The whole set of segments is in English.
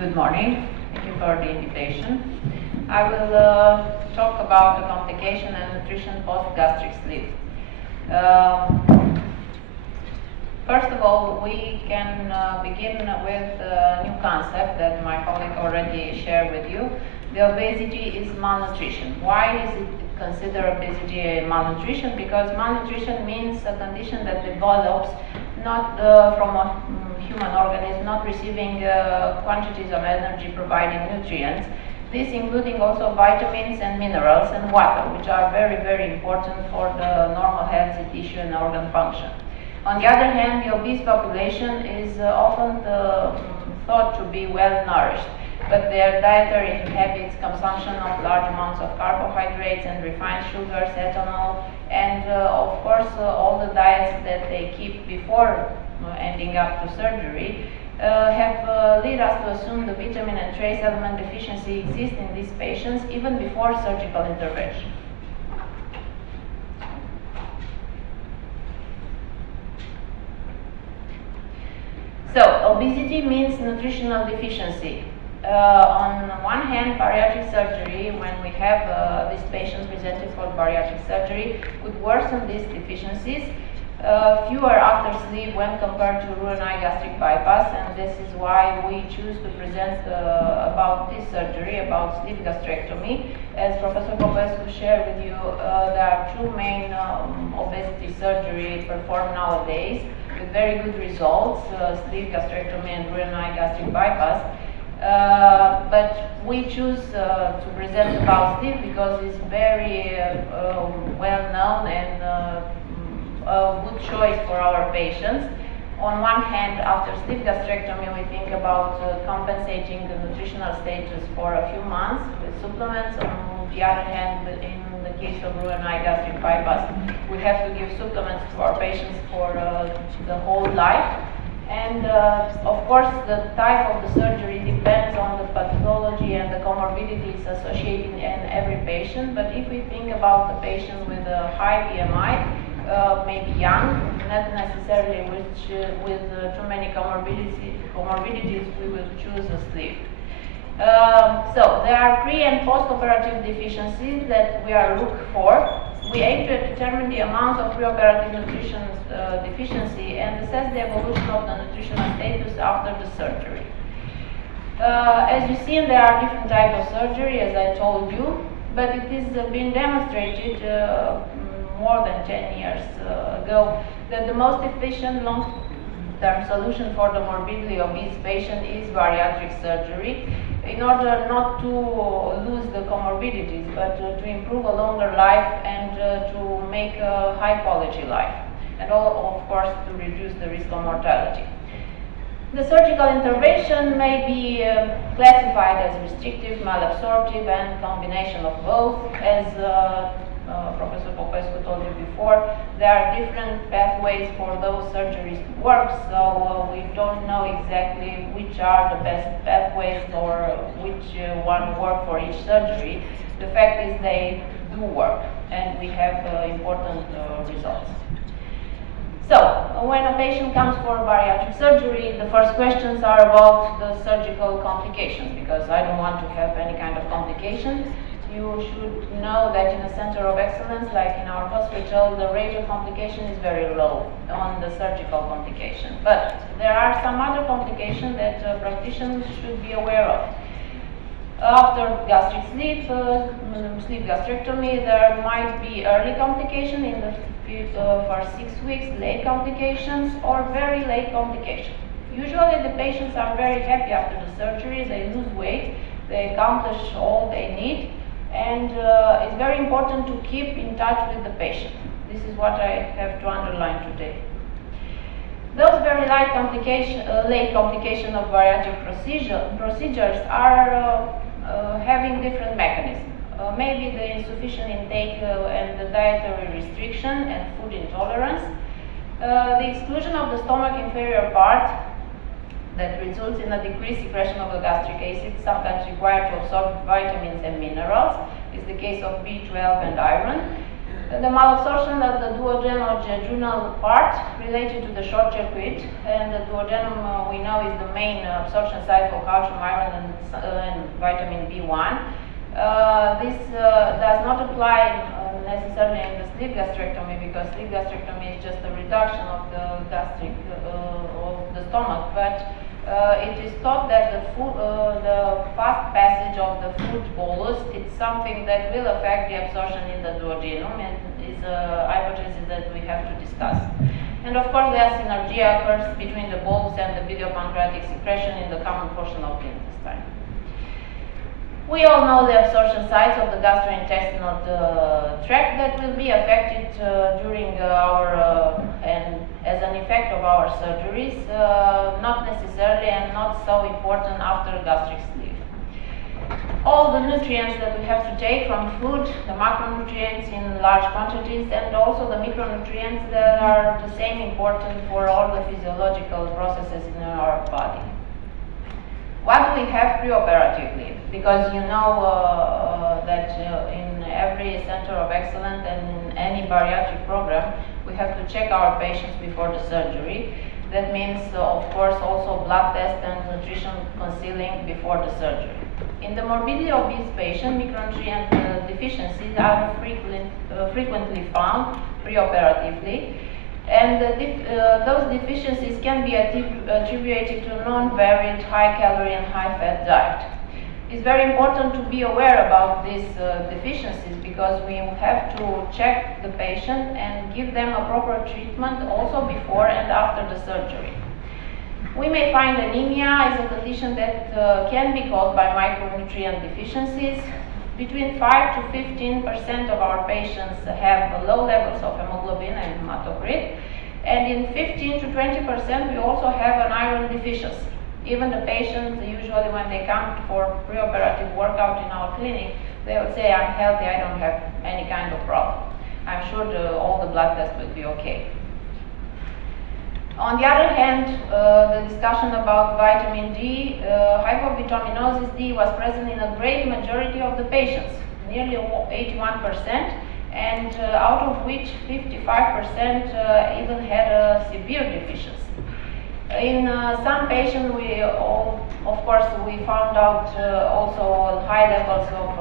Good morning. Thank you for the invitation. I will talk about the complication and nutrition post-gastric sleep. First of all, we can begin with a new concept that my colleague already shared with you. The obesity is malnutrition. Why is it considered obesity a malnutrition? Because malnutrition means a condition that develops not from a human organism not receiving quantities of energy providing nutrients. This including also vitamins and minerals and water, which are very, very important for the normal healthy tissue and organ function. On the other hand, the obese population is often thought to be well nourished, but their dietary habits, consumption of large amounts of carbohydrates and refined sugars, ethanol, and of course all the diets that they keep before ending up to surgery have led us to assume the vitamin and trace element deficiency exists in these patients even before surgical intervention. So, obesity means nutritional deficiency. On one hand, bariatric surgery, when we have these patients presented for bariatric surgery, could worsen these deficiencies. Fewer after sleep when compared to Roux-en-Y gastric bypass, and this is why we choose to present about this surgery, about sleeve gastrectomy. As Professor Popescu shared with you, there are two main obesity surgery performed nowadays with very good results, sleeve gastrectomy and Roux-en-Y gastric bypass. But we choose to present about sleeve because it's very well known and a good choice for our patients. On one hand, after sleeve gastrectomy, we think about compensating the nutritional status for a few months with supplements. On the other hand, in the case of Roux-en-Y gastric bypass, we have to give supplements to our patients for the whole life. And of course, the type of the surgery depends on the pathology and the comorbidities associated in every patient. But if we think about the patient with a high BMI, maybe young, not necessarily with too many comorbidities, we will choose a sleeve. So there are pre- and post-operative deficiencies that we are looking for. We aim to determine the amount of preoperative nutrition deficiency and assess the evolution of the nutritional status after the surgery. As you see, there are different types of surgery, as I told you, but it is been demonstrated more than 10 years ago that the most efficient long-term solution for the morbidly obese patient is bariatric surgery in order not to lose the comorbidities, but to improve a longer life and to make a high-quality life, and of course to reduce the risk of mortality. The surgical intervention may be classified as restrictive, malabsorptive, and combination of both. As Professor Popescu told you before, there are different pathways for those surgeries to work, so we don't know exactly which are the best pathways or which one work for each surgery. The fact is they do work, and we have important results. So, when a patient comes for bariatric surgery, the first questions are about the surgical complications, because I don't want to have any kind of complication. You should know that in a center of excellence, like in our hospital, the rate of complication is very low on the surgical complication. But there are some other complications that practitioners should be aware of. After gastric sleeve, sleeve gastrectomy, there might be early complication in the for 6 weeks, late complications, or very late complications. Usually the patients are very happy after the surgery, they lose weight, they accomplish all they need, and it's very important to keep in touch with the patient. This is what I have to underline today. Those very late complication of bariatric procedures are having different mechanisms. Maybe the insufficient intake and the dietary restriction and food intolerance. The exclusion of the stomach inferior part that results in a decreased secretion of the gastric acid, sometimes required to absorb vitamins and minerals, is the case of B12 and iron. The malabsorption of the duodenal part related to the short circuit, and the duodenum we know is the main absorption site for calcium, iron, and vitamin B1. This does not apply necessarily in the sleeve gastrectomy, because sleeve gastrectomy is just a reduction of the gastric of the stomach, but it is thought that the fast passage of the food bolus is something that will affect the absorption in the duodenum, and is a hypothesis that we have to discuss. And of course, there synergy occurs between the bolus and the biliopancreatic secretion in the common portion of the intestine. We all know the absorption sites of the gastrointestinal tract that will be affected during and as an effect of our surgeries, not necessarily and not so important after gastric sleeve. All the nutrients that we have to take from food, the macronutrients in large quantities, and also the micronutrients that are the same important for all the physiological processes in our body. What do we have preoperatively? Because you know that in every center of excellence and in any bariatric program, we have to check our patients before the surgery. That means, of course, also blood test and nutrition counseling before the surgery. In the morbidly obese patient, micronutrient deficiencies are frequently found preoperatively. And those deficiencies can be attributed to non-varied high-calorie and high-fat diet. It's very important to be aware about these deficiencies, because we have to check the patient and give them a proper treatment also before and after the surgery. We may find anemia is a condition that can be caused by micronutrient deficiencies. Between 5 to 15% of our patients have low levels of hemoglobin and hematocrit, and in 15 to 20% we also have an iron deficiency. Even the patients, usually when they come for preoperative workout in our clinic, they will say, I'm healthy, I don't have any kind of problem. I'm sure all the blood tests will be okay. On the other hand, the discussion about vitamin D, hypovitaminosis D was present in a great majority of the patients, nearly 81%, and out of which 55% even had a severe deficiency. In some patients, of course, we found out also high levels of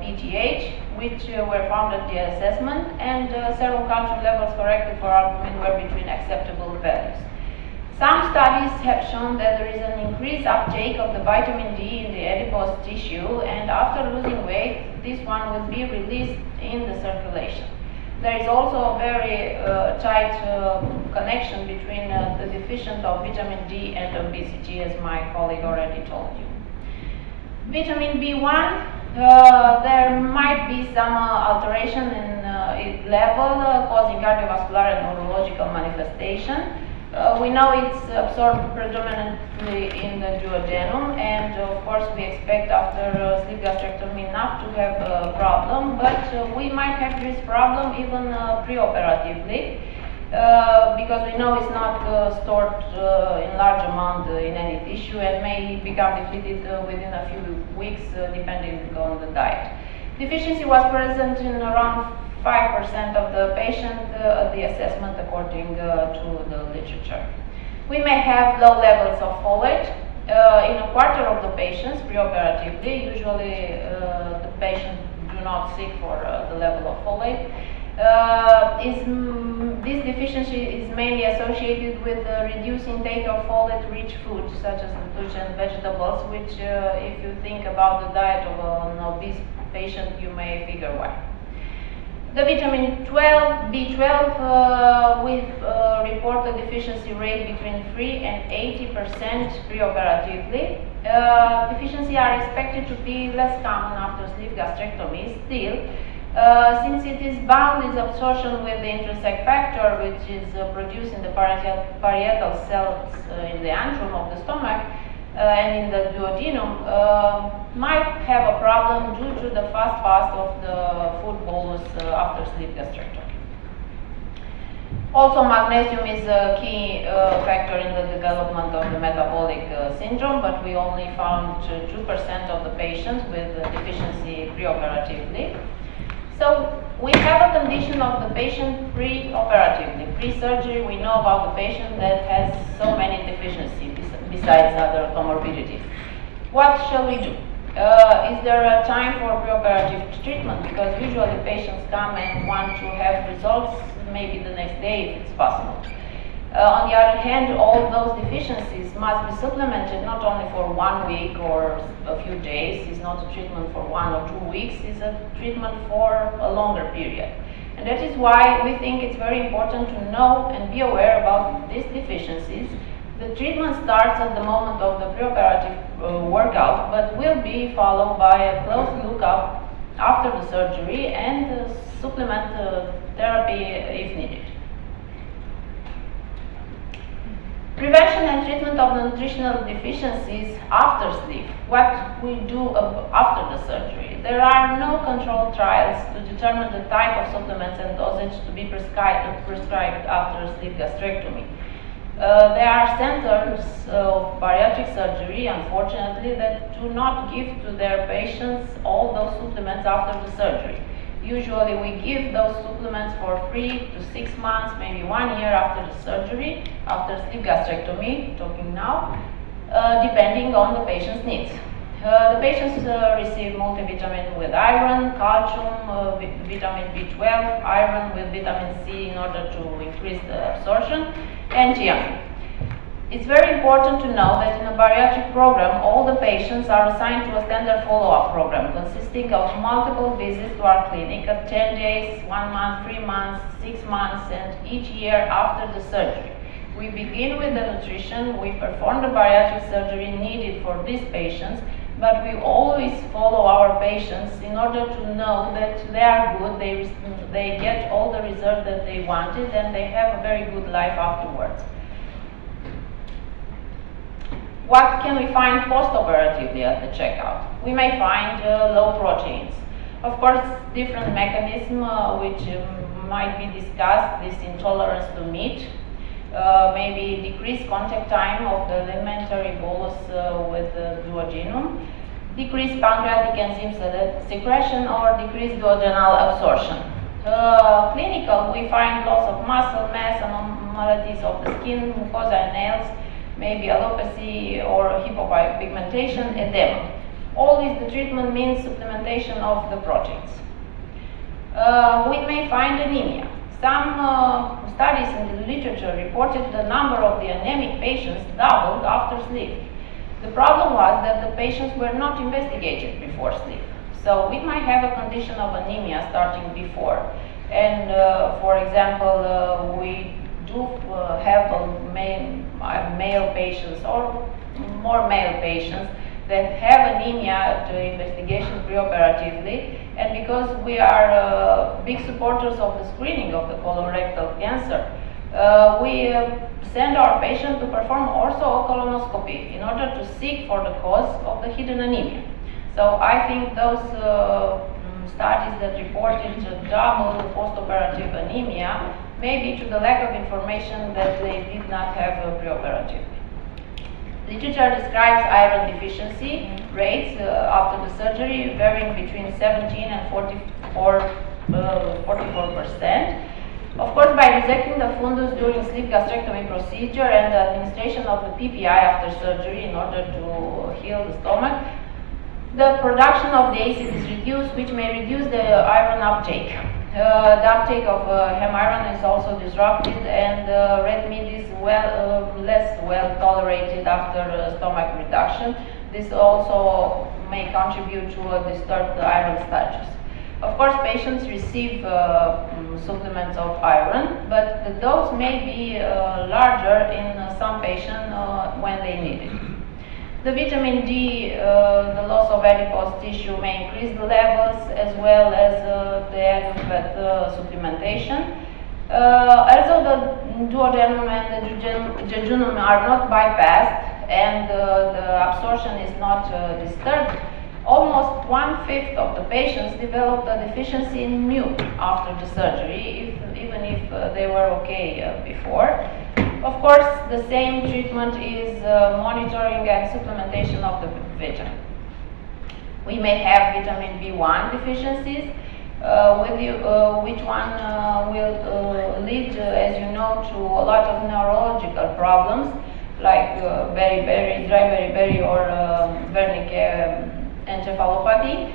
PTH, which were found at the assessment, and serum calcium levels corrected for albumin were between acceptable values. Some studies have shown that there is an increased uptake of the vitamin D in the adipose tissue, and after losing weight, this one will be released in the circulation. There is also a very tight connection between the deficiency of vitamin D and obesity, as my colleague already told you. Vitamin B1, there might be some alteration in its level, causing cardiovascular and neurological manifestation. We know it's absorbed predominantly in the duodenum, and of course we expect after sleeve gastrectomy not to have a problem, but we might have this problem even preoperatively, because we know it's not stored in large amount in any tissue and may become depleted within a few weeks depending on the diet. Deficiency was present in around 5% of the patient at the assessment according to the literature. We may have low levels of folate in a quarter of the patients preoperatively. Usually the patients do not seek for the level of folate. This deficiency is mainly associated with reduced intake of folate-rich foods such as lettuce and vegetables, which if you think about the diet of an obese patient, you may figure why. The vitamin B12, we report a deficiency rate between 3 and 80% preoperatively. Deficiency are expected to be less common after sleeve gastrectomy. Still, since it is bound its absorption with the intrinsic factor, which is produced in the parietal cells in the antrum of the stomach and in the duodenum, might have a problem due to the fast pass of the food bolus after sleeve gastrectomy. Also, magnesium is a key factor in the development of the metabolic syndrome, but we only found 2% of the patients with deficiency preoperatively. So we have a condition of the patient pre-operatively. Pre-surgery, we know about the patient that has so many deficiencies besides other comorbidities. What shall we do? Is there a time for preoperative treatment? Because usually patients come and want to have results maybe the next day if it's possible. On the other hand, all those deficiencies must be supplemented not only for 1 week or a few days. It's not a treatment for 1 or 2 weeks, it's a treatment for a longer period. And that is why we think it's very important to know and be aware about these deficiencies. The treatment starts at the moment of the preoperative workout, but will be followed by a close lookup after the surgery and supplement therapy if needed. Prevention and treatment of nutritional deficiencies after sleep. What we do after the surgery. There are no controlled trials to determine the type of supplements and dosage to be prescribed after sleep gastrectomy. There are centers of bariatric surgery, unfortunately, that do not give to their patients all those supplements after the surgery. Usually we give those supplements for 3 to 6 months, maybe 1 year after the surgery, after sleep gastrectomy, talking now, depending on the patient's needs. The patients receive multivitamin with iron, calcium, vitamin B12, iron with vitamin C in order to increase the absorption, and thiamine. It's very important to know that in a bariatric program, all the patients are assigned to a standard follow-up program consisting of multiple visits to our clinic at 10 days, 1 month, 3 months, 6 months, and each year after the surgery. We begin with the nutrition, we perform the bariatric surgery needed for these patients, but we always follow our patients in order to know that they are good, they get all the results that they wanted, and they have a very good life afterwards. What can we find post-operatively at the checkout? We may find low proteins. Of course, different mechanisms which might be discussed, this intolerance to meat, maybe decreased contact time of the alimentary bolus with the duodenum, decreased pancreatic enzyme secretion, or decreased duodenal absorption. Clinical, we find loss of muscle mass, abnormalities of the skin, mucosa and nails, maybe alopecia or hypopigmentation, edema. Always the treatment means supplementation of the proteins. We may find anemia. Some studies in the literature reported the number of the anemic patients doubled after sleep. The problem was that the patients were not investigated before sleep. So we might have a condition of anemia starting before. And for example, we do have male patients or more male patients that have anemia at investigation preoperatively, and because we are big supporters of the screening of the colorectal cancer, we send our patient to perform also a colonoscopy in order to seek for the cause of the hidden anemia. So I think those studies that reported double post-operative anemia may be to the lack of information that they did not have preoperatively. Literature describes iron deficiency rates after the surgery varying between 17 and 44%. Of course, by resecting the fundus during sleep gastrectomy procedure and the administration of the PPI after surgery in order to heal the stomach, the production of the acid is reduced, which may reduce the iron uptake. The uptake of heme iron is also disrupted, and red meat is less well tolerated after stomach reduction. This also may contribute to a disturbed iron status. Of course, patients receive supplements of iron, but the dose may be larger in some patients when they need it. The vitamin D, the loss of adipose tissue may increase the levels as well as the adequate supplementation. Also, the duodenum and the jejunum are not bypassed and the absorption is not disturbed. Almost 1/5 of the patients developed a deficiency in mu after the surgery, even if they were okay before. Of course, the same treatment is monitoring and supplementation of the vitamin. We may have vitamin B1 deficiencies. which one will lead, as you know, to a lot of neurological problems like beriberi, dry beriberi, or Wernicke encephalopathy.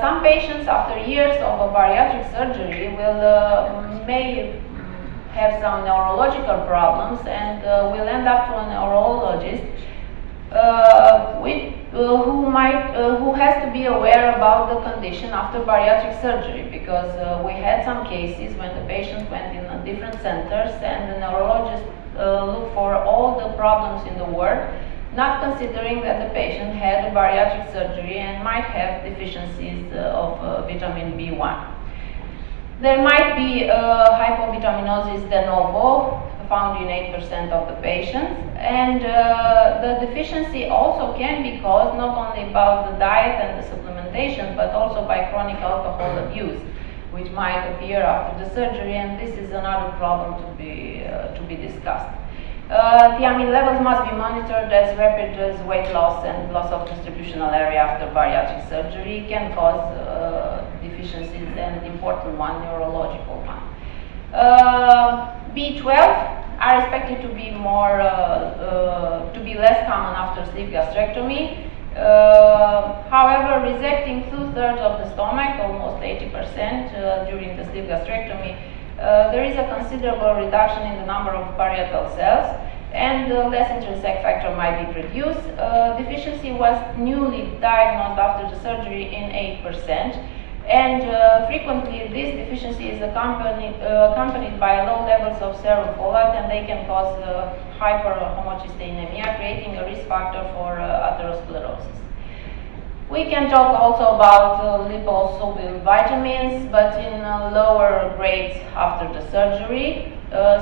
Some patients, after years of a bariatric surgery, may have some neurological problems and will end up to a neurologist who has to be aware about the condition after bariatric surgery, because we had some cases when the patient went in different centers and the neurologist looked for all the problems in the world, not considering that the patient had a bariatric surgery and might have deficiencies of vitamin B1. There might be hypovitaminosis de novo, found in 8% of the patients, and the deficiency also can be caused not only by the diet and the supplementation, but also by chronic alcohol abuse, which might appear after the surgery, and this is another problem to be discussed. Thiamine levels must be monitored, as rapid as weight loss and loss of distributional area after bariatric surgery can cause deficiencies, and important one, neurological one. B12 are expected to be less common after sleeve gastrectomy. However, resecting 2/3 of the stomach, almost 80% during the sleeve gastrectomy, there is a considerable reduction in the number of parietal cells, and less intrinsic factor might be produced. Deficiency was newly diagnosed after the surgery in 8%. And frequently, this deficiency is accompanied by low levels of serum folate, and they can cause hyperhomocysteinemia, creating a risk factor for atherosclerosis. We can talk also about liposoluble vitamins, but in lower grades after the surgery.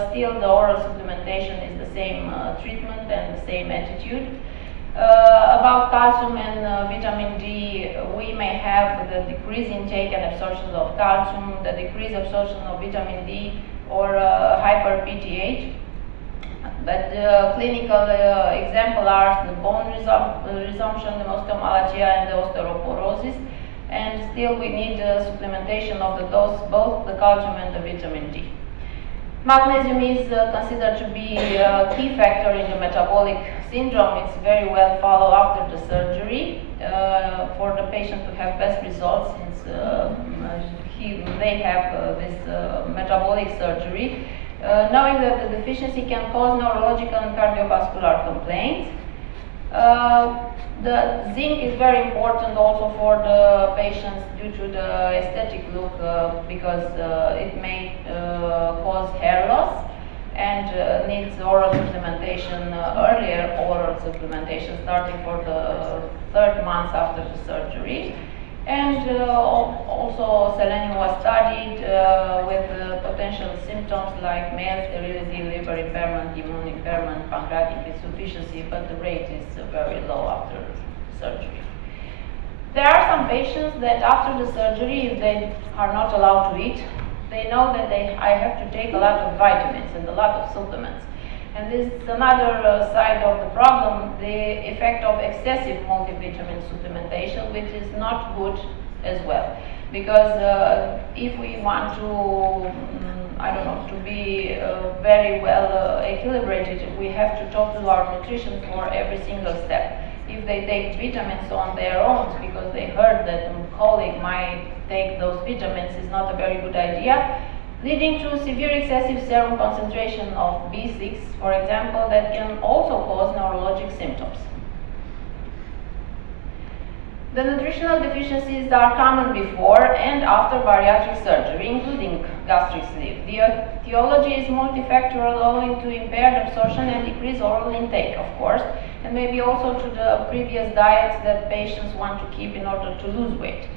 Still, the oral supplementation is the same treatment and the same attitude. About calcium and vitamin D, we may have the decreased intake and absorption of calcium, the decreased absorption of vitamin D, or hyper-PTH. But clinical examples are the bone resorption, the osteomalacia, and the osteoporosis. And still, we need supplementation of the dose, both the calcium and the vitamin D. Magnesium is considered to be a key factor in the metabolic syndrome. It's very well followed after the surgery for the patient to have best results, since they have this metabolic surgery. Knowing that the deficiency can cause neurological and cardiovascular complaints. The zinc is very important also for the patients due to the aesthetic look, because it may cause hair loss, and needs oral supplementation, earlier oral supplementation starting for the 3rd month after the surgery. And also selenium was studied with potential symptoms like male sterility, liver impairment, immune impairment, pancreatic insufficiency, but the rate is very low after surgery. There are some patients that after the surgery, if they are not allowed to eat, they know that I have to take a lot of vitamins and a lot of supplements. And this is another side of the problem, the effect of excessive multivitamin supplementation, which is not good as well. Because if we want to, to be very well equilibrated, we have to talk to our nutrition for every single step. If they take vitamins on their own because they heard that a colleague might take those vitamins, is not a very good idea, leading to severe excessive serum concentration of B6, for example, that can also cause neurologic symptoms. The nutritional deficiencies are common before and after bariatric surgery, including gastric sleeve. The etiology is multifactorial, owing to impaired absorption and decreased oral intake, of course, and maybe also to the previous diets that patients want to keep in order to lose weight.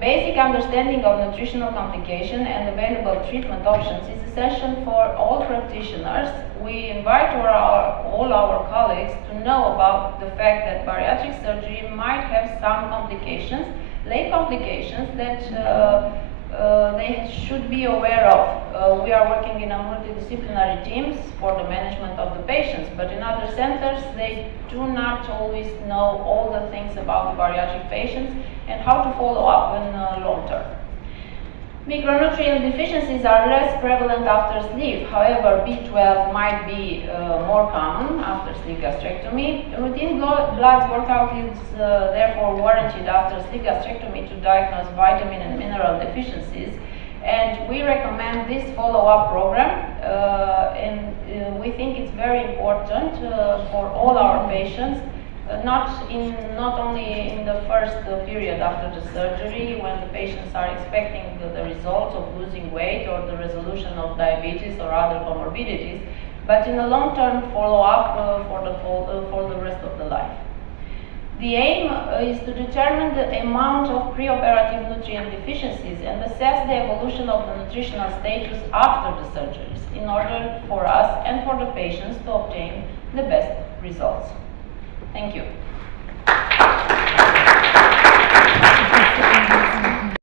Basic understanding of nutritional complication and available treatment options is essential for all practitioners. We invite all our colleagues to know about the fact that bariatric surgery might have some complications, late complications, that they should be aware of. We are working in a multidisciplinary teams for the management of the patients, but in other centers they do not always know all the things about the bariatric patients and how to follow up in long term. Micronutrient deficiencies are less prevalent after sleeve. However, B12 might be more common after sleeve gastrectomy. Routine blood workout is therefore warranted after sleeve gastrectomy to diagnose vitamin and mineral deficiencies. And we recommend this follow-up program, and we think it's very important for all our patients, not only in the first period after the surgery, when the patients are expecting the results of losing weight or the resolution of diabetes or other comorbidities, but in a long-term follow-up for the rest of the life. The aim is to determine the amount of preoperative nutrient deficiencies and assess the evolution of the nutritional status after the surgeries in order for us and for the patients to obtain the best results. Thank you.